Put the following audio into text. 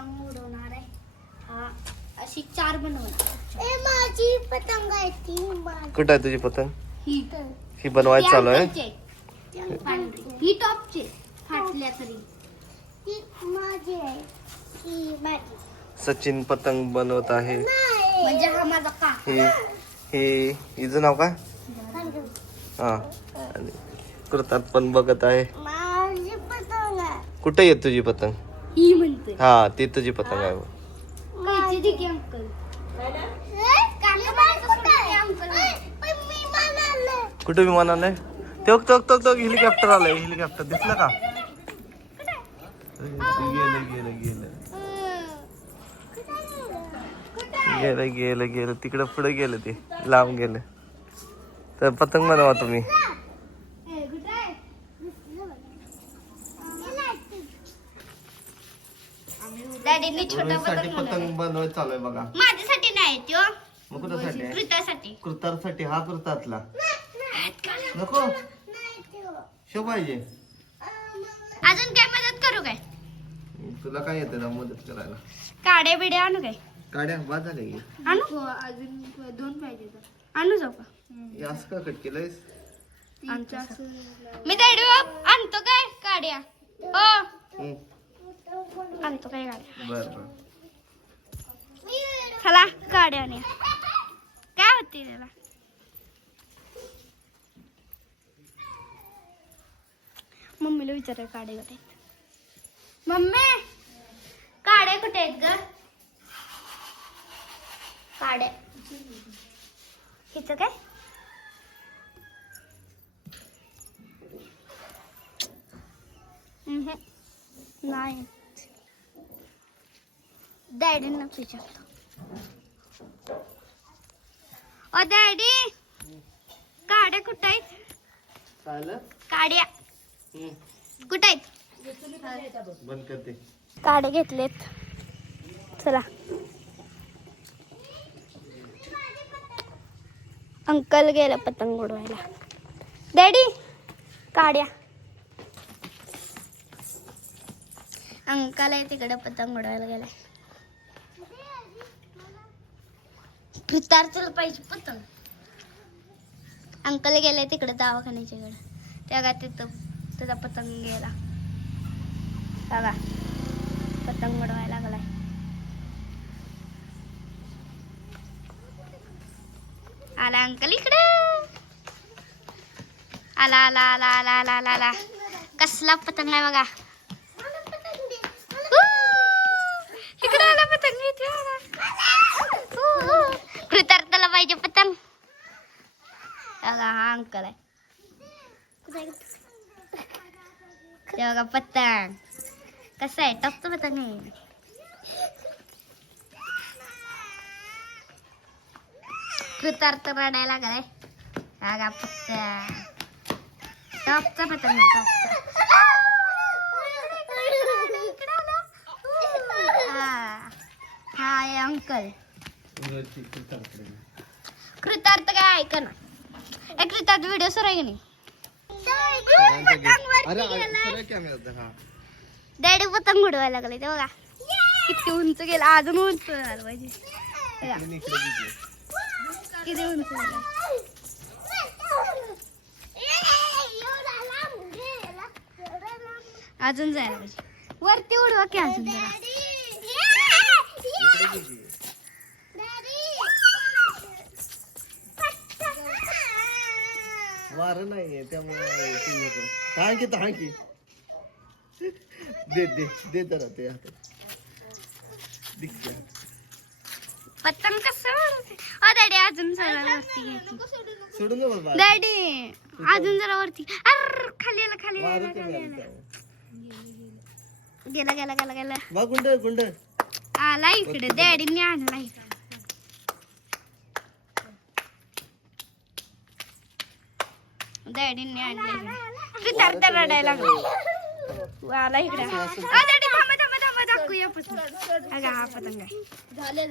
पतंग उडवणार आहे. हा अशी 4 बनवणार. माझी पतंग आहे ती. कुठं आहे तुझी पतंग? ही बनवायची चालू आहे. ही टॉपची फाटल्या तरी ती माझी आहे. ती माझी. सचिन पतंग बनवत आहे. म्हणजे हा माझा का. हे हिचं नाव काय? हा आणि कृतात पण बघत आहे. माझी पतंग आहे. कुठे येत तुझी पतंग? ही म्हणते हा ती तुझी पतंग आहे. कायची दिकी अंकल. कुठे विमान आहे? तो हेलिकॉप्टर आलंय. हेलिकॉप्टर दिसलं का? गेलं तिकडे पुढे गेलं ते लांब गेलं. तर पतंग बनवा तुम्ही. डॅडीने छोटा पतंग बनवायचं चालू आहे बघा. माझ्यासाठी नाही त्यो मग कुणासाठी आहे? कृतासाठी. कृतासाठी. हा कृतातला नको शो पाहिजे. अजून काय मदत करू काय? तुला काय येतं ना मदत करायला? काड्या बिड्या आणू काय? काड्या बाद झाल्या की. आणू अजून 2 पाहिजे. आणू जाऊ का? हे असं का कट केलंयस? मी डॅडी आणतो काय काड्या. हो आणतो काय काड्या. बर चला काड्या आणूया. काय होते त्याला? मम्मीला विचाराय काडे कुठे आहेत. मम्मी काडे कुठे आहेत ग? काडे हिचं काय? नाही डॅडींनाच विचारतो. ओ डॅडी काड्या कुठे आहेत? काड्या कुठे आहेत? बंद करते. काडे घेतलेत. चला अंकल गेला पतंग उडवायला. डॅडी काड्या. अंकल आहे तिकडे पतंग उडवायला गेलाय. प्रितार्थला पाहिजे पतंग. अंकल गेले तिकडे दवाखान्याच्या इकडे. त्या तिथं त्याचा पतंग गेला. बघा पतंग उडवायला लागलाय. आला अंकल इकडे. आला कसला पतंग आहे बघा. इकडे आला पतंग. इथे आला. कृतार्थला पाहिजे पतंग. बघा हा अंकल आहे. ते बघा पतंग कसं आहे. टपचं पतंग आहे. कृतार्थ रडायला लागलाय. बघा पतंग टपचा पतंग आहे. टपचा. हा आहे अंकल. कृतार्थ काय ऐका ना. कृतार्थ व्हिडिओ सुरू आहे की नाही? डॅडी पतंग उडवायला लागले. ते बघा किती उंच गेला. अजून उंच झालं पाहिजे. किती उंच झालं. अजून जायला पाहिजे. वरती उडवा की अजून जरा. वारं नाहीये त्यामुळे काय की दे जरा ते हातात. पतंग कसं डॅडी अजून जरा वरती घ्यायची. सोडून दे बाबा. डॅडी अजून जरा वरती. खाली गेला. बा गुंड आला इकडे. डॅडीने आणला इकडे. डॅडीने आणले. कृतार्थ रडायला लागला. आला इकडे. डॅडी थांबा दाखवूया पतंग. हा पतंग आहे. झालं